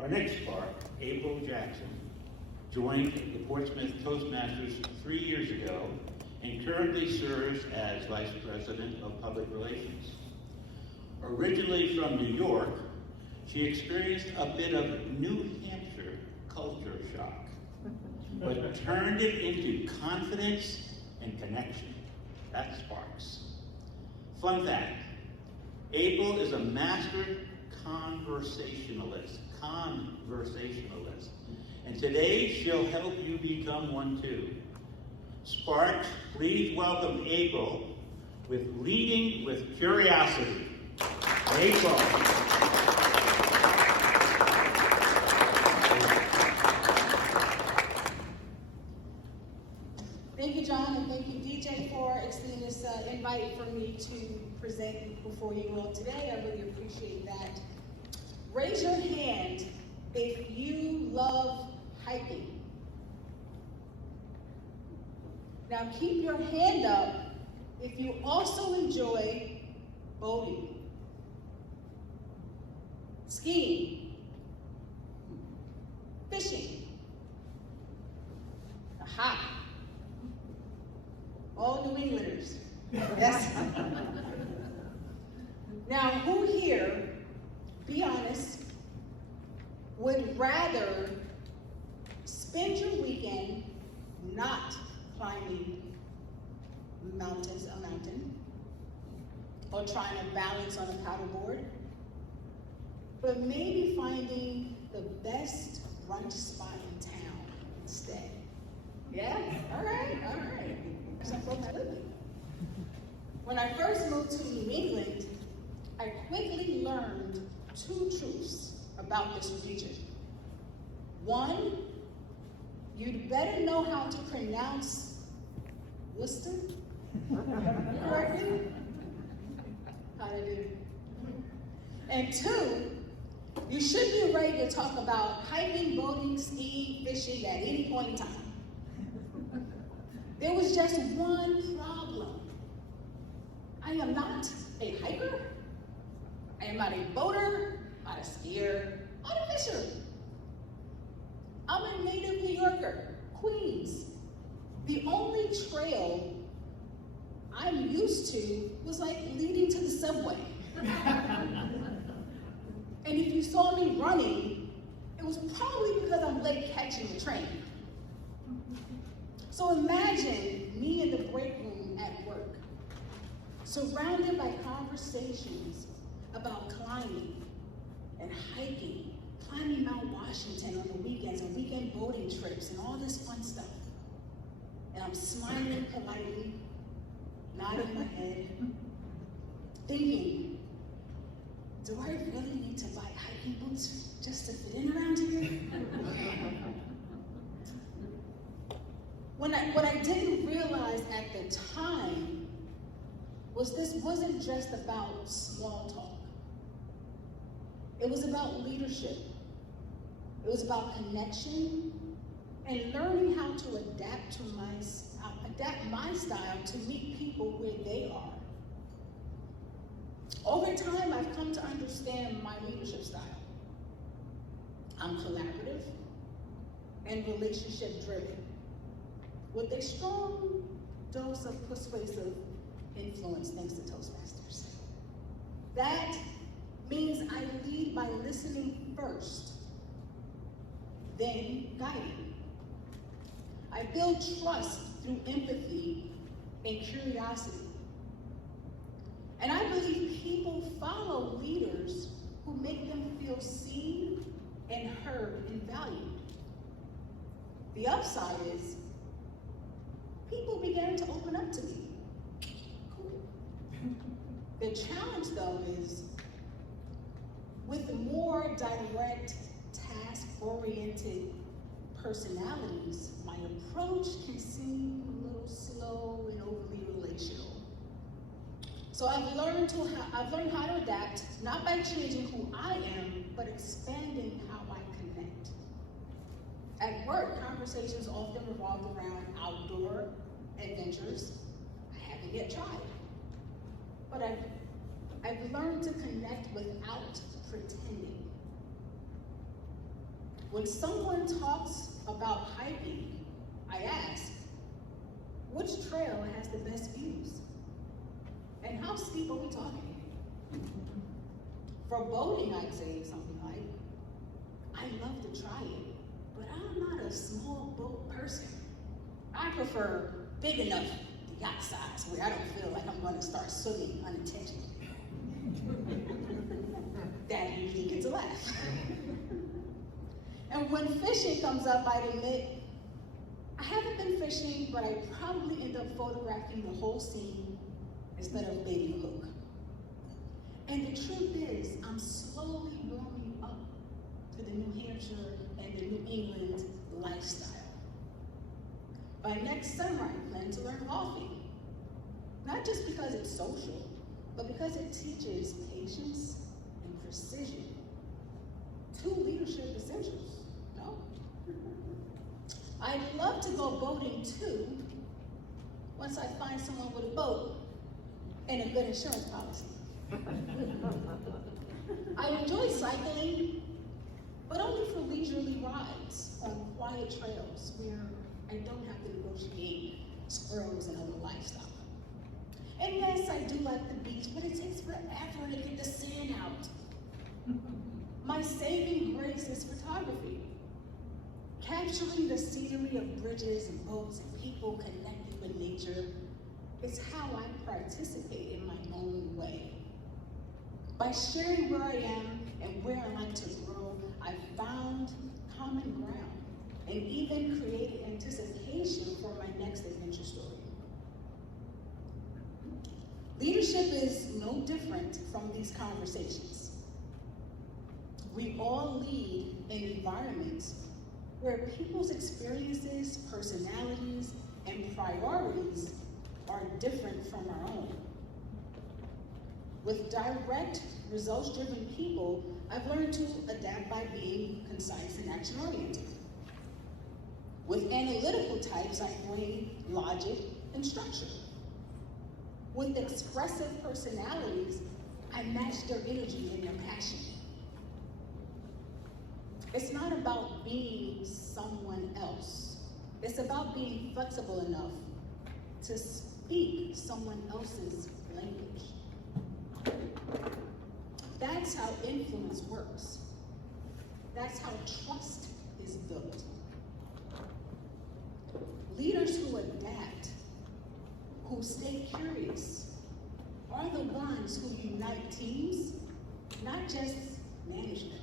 Our next spark, April Jackson, joined the Portsmouth Toastmasters 3 years ago and currently serves as Vice President of Public Relations. Originally from New York, she experienced a bit of New Hampshire culture shock, but turned it into confidence and connection. That sparks. Fun fact, April is a master conversationalist, and today she'll help you become one too. Sparks, please welcome April with Leading with Curiosity. April. Thank you, John, and thank you, DJ, for extending this invite for me to present before you all today. I really appreciate that. Raise your hand if you love hiking. Now keep your hand up if you also enjoy boating, skiing, fishing. Aha! All New Englanders. Yes. Now, who here, be honest, would rather spend your weekend not climbing a mountain, or trying to balance on a paddleboard, but maybe finding the best brunch spot in town instead? Yeah? All right. Some folks are living. When I first moved to New England, I quickly learned 2 truths about this region. One, you'd better know how to pronounce Worcester correctly. How'd I do? And 2, you should be ready to talk about hiking, boating, skiing, fishing at any point in time. There was just one problem. I am not a hiker. I am not a boater, not a skier, not a fisher. I'm a native New Yorker, Queens. The only trail I'm used to was like leading to the subway. And if you saw me running, it was probably because I'm late catching the train. So imagine me in the break room at work, surrounded by conversations about climbing and hiking, climbing Mount Washington on the weekends and weekend boating trips and all this fun stuff. And I'm smiling politely, nodding my head, thinking, do I really need to buy hiking boots just to fit in around here? What I didn't realize at the time was this wasn't just about small talk. It was about leadership. It was about connection and learning how to adapt my style to meet people where they are. Over time, I've come to understand my leadership style. I'm collaborative and relationship driven, with a strong dose of persuasive influence thanks to Toastmasters. That means I lead by listening first, then guiding. I build trust through empathy and curiosity. And I believe people follow leaders who make them feel seen and heard and valued. The upside is people began to open up to me. Cool. The challenge, though, is with more direct, task-oriented personalities, my approach can seem a little slow and overly relational. So I've learned how to adapt, not by changing who I am, but expanding how I connect. At work, conversations often revolve around outdoor adventures I haven't yet tried. But I've learned to connect without pretending. When someone talks about hiking, I ask, which trail has the best views? And how steep are we talking? For boating, I'd say something like, I'd love to try it, but I'm not a small boat person. I prefer big enough, yacht size, where I don't feel like I'm gonna start swimming unintentionally. That usually gets a laugh. And when fishing comes up, I'd admit, I haven't been fishing, but I probably end up photographing the whole scene instead of baiting a hook. And the truth is, I'm slowly warming up to the New Hampshire and the New England lifestyle. By next summer, I plan to learn golfing. Not just because it's social, but because it teaches patience and precision. 2 leadership essentials, no? I'd love to go boating too, once I find someone with a boat and a good insurance policy. I enjoy cycling, but only for leisurely rides on quiet trails where I don't have to negotiate squirrels and other livestock. And yes, I do like the beach, but it takes forever to get the sand out. My saving grace is photography. Capturing the scenery of bridges and boats and people connected with nature is how I participate in my own way. By sharing where I am and where I like to grow, I've found common ground and even created anticipation for my next adventure story. Leadership is no different from these conversations. We all lead in environments where people's experiences, personalities, and priorities are different from our own. With direct, results-driven people, I've learned to adapt by being concise and action-oriented. With analytical types, I bring logic and structure. With expressive personalities, I match their energy and their passion. It's not about being someone else. It's about being flexible enough to speak someone else's language. That's how influence works. That's how trust is built. Leaders who adapt, who stay curious, are the ones who unite teams, not just manage them.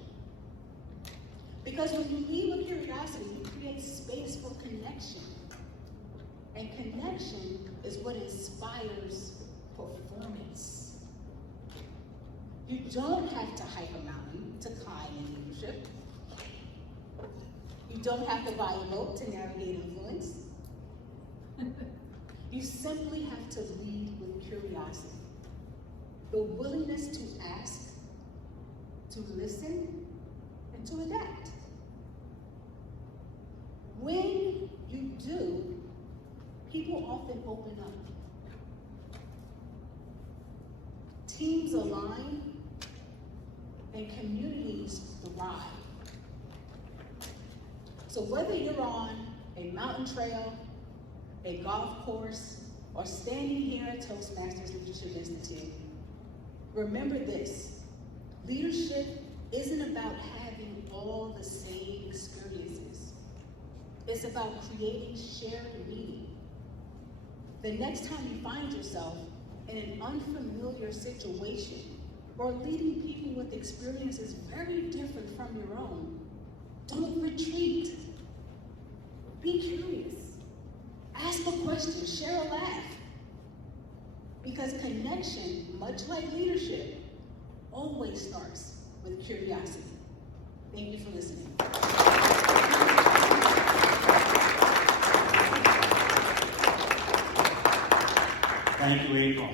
Because when you lead with curiosity, you create space for connection. And connection is what inspires performance. You don't have to hike a mountain to climb in leadership. You don't have to buy a boat to navigate influence. You simply have to lead with curiosity. The willingness to ask, to listen, and to adapt. When you do, people often open up. Teams align and communities thrive. So whether you're on a mountain trail, a golf course, or standing here at Toastmasters Leadership Institute, remember this: leadership isn't about having all the same experiences. It's about creating shared meaning. The next time you find yourself in an unfamiliar situation or leading people with experiences very different from your own, don't retreat. Be curious. Ask a question, share a laugh. Because connection, much like leadership, always starts with curiosity. Thank you for listening. Thank you, April.